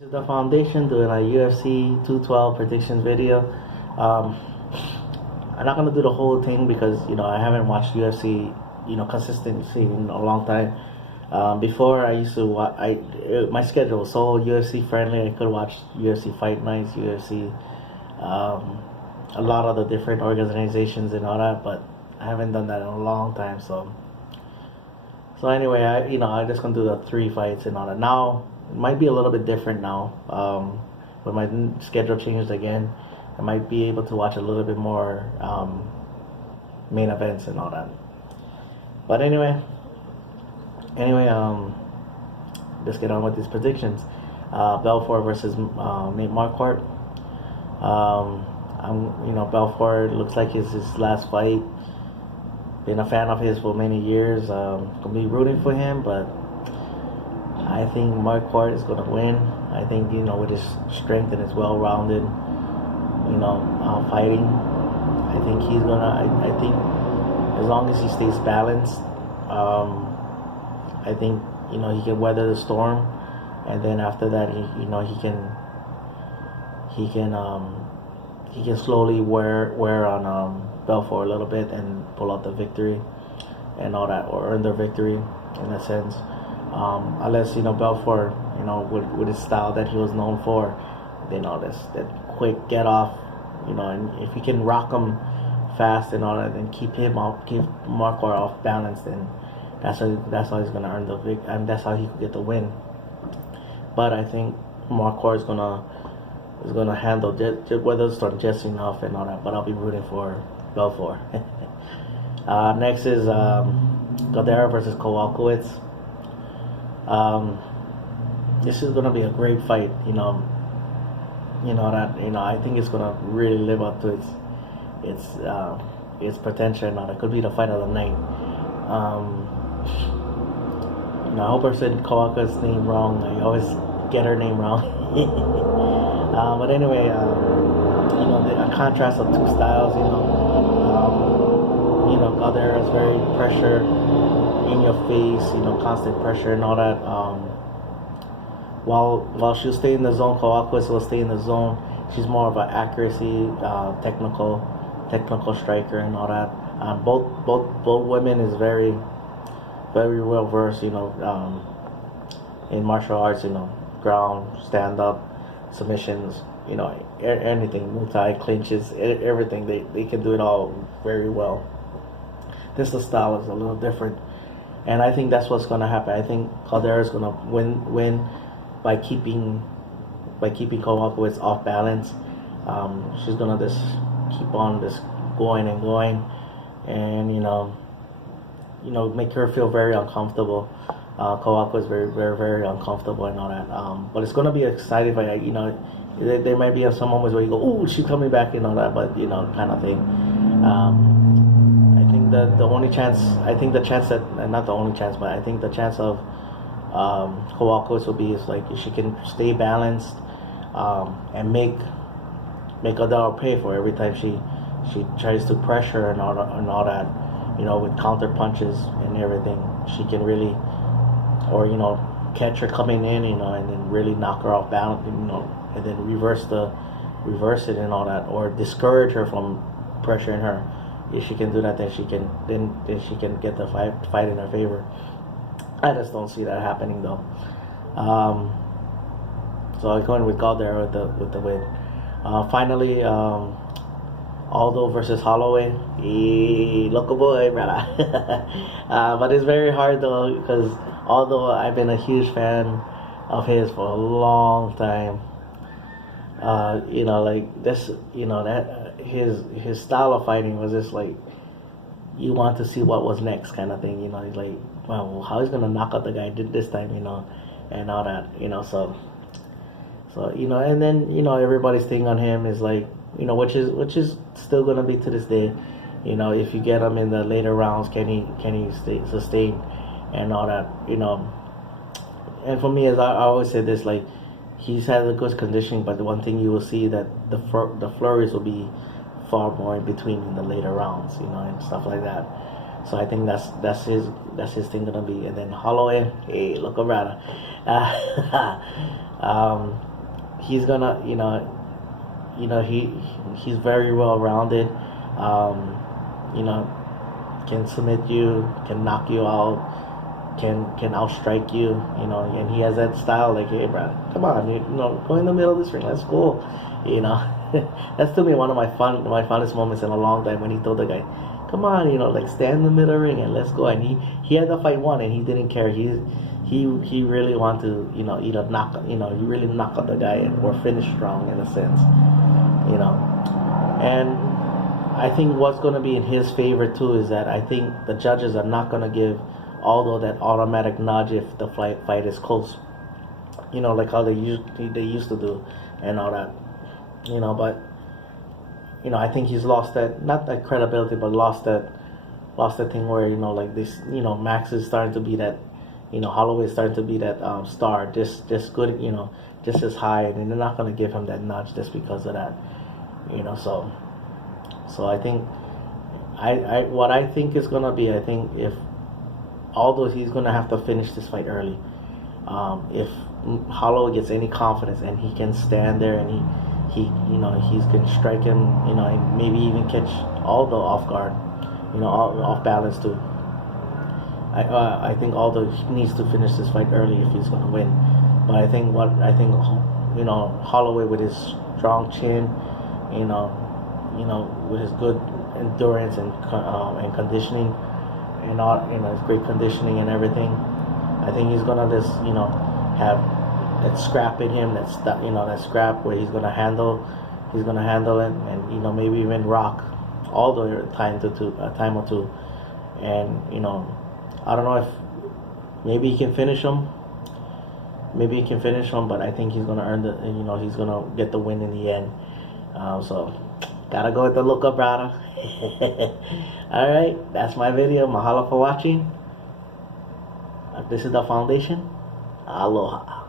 This is the foundation doing a UFC 212 predictions video. Um, I'm not gonna do the whole thing because I haven't watched UFC consistency in a long time. Before I used to watch, my schedule was so UFC friendly. I could watch UFC fight nights, UFC, a lot of the different organizations and all that. But I haven't done that in a long time. So anyway, I just gonna do the three fights and all that. Now it might be a little bit different now. When my schedule changed again, I might be able to watch a little bit more main events and all that. But anyway, let's get on with these predictions. Belfort versus Nate Marquardt. Belfort looks like his last fight. Been a fan of his for many years. Gonna be rooting for him, but I think Marquardt is gonna win. I think with his strength and his well-rounded, fighting, I think he's gonna. I think as long as he stays balanced, I think he can weather the storm, and then after that, he can slowly wear on Belfort a little bit and pull out the victory and all that, or earn the victory in a sense. Unless Belfort, with his style that he was known for, that quick get off, and if he can rock him fast and all that, and keep Marquardt off balance, then that's how he's gonna earn the victory, and that's how he could get the win. But I think Marquardt is gonna handle whether it's just enough and all that. But I'll be rooting for Belfort. Next is Ghaderi versus Kohaku. This is gonna be a great fight. I think it's gonna really live up to its potential. Now it could be the fight of the night. I hope I said Kohaku's name wrong. I always get her name wrong. But anyway, a contrast of two styles. Ghaderi is very pressure in your face. Constant pressure and all that. While she'll stay in the zone, Kohaku will stay in the zone. She's more of an accuracy, technical striker and all that. Both women is very, very well versed. In martial arts. Ground, stand up, submissions. Anything, multi clinches, everything. They can do it all very well. This style is a little different, and I think that's what's gonna happen. I think Ghaderi is gonna win by keeping Kohaku off balance. She's gonna just keep on just going and going, and make her feel very uncomfortable. Kohaku is very, very, very uncomfortable and all that. But it's gonna be exciting fight. There might be some moments where you go, "Oh, she's coming back," and all that, but kind of thing. I think that the only chance, not the only chance, but I think the chance of Kohaku will be is like if she can stay balanced and make Ghaderi pay for every time she tries to pressure and all that, with counter punches and everything. She can really, or catch her coming in, and then really knock her off balance, and then reverse it and all that, or discourage her from pressuring her. If she can do that, then she can get the fight in her favor. I just don't see that happening though. So I'm going with Ghaderi with the win. Finally, Aldo versus Holloway. Local boy, brother. But it's very hard though, because although I've been a huge fan of his for a long time, like this, that his style of fighting was just like you want to see what was next kind of thing. He's like, wow, how he's gonna knock out the guy this time, and all that, so and then everybody's thing on him is like, which is still gonna be to this day, if you get him in the later rounds, can he sustain and all that, and for me, as I always say this, like, he's had a good conditioning, but the one thing you will see that the flurries will be far more in between in the later rounds, and stuff like that. So I think that's his thing gonna be. And then Holloway, hey, look around. He's gonna, he's very well rounded. Can submit you, can knock you out, can outstrike you, and he has that style like, hey, bro, come on, go in the middle of this ring, let's go, That's to me one of my fondest moments in a long time when he told the guy, come on, like stand in the middle of the ring and let's go, and he had the fight won and he didn't care. He really wanted to, either knock, he really knock out the guy or finish strong in a sense, and I think what's going to be in his favor too is that I think the judges are not going to give Aldo that automatic nudge if the fight is close, like how they used to do and all that, but I think he's lost that, not that credibility, but lost that thing where like this, Max is starting to be that, Holloway is starting to be that star, just good, just as high, and they're not going to give him that nudge just because of that, So I think what I think is gonna be, I think if although he's gonna have to finish this fight early, if Holloway gets any confidence and he can stand there and he's gonna strike him, and maybe even catch Aldo off guard, off balance too. I think Aldo needs to finish this fight early if he's gonna win. But I think Holloway with his strong chin, with his good endurance and conditioning, and all, his great conditioning and everything, I think he's gonna just, have that scrap in him, that scrap where he's gonna handle it, and maybe even rock all the time a time or two, and I don't know if maybe he can finish him. But I think he's gonna earn he's gonna get the win in the end. So gotta go with the look up, brother. Alright, that's my video. Mahalo for watching. This is the foundation. Aloha.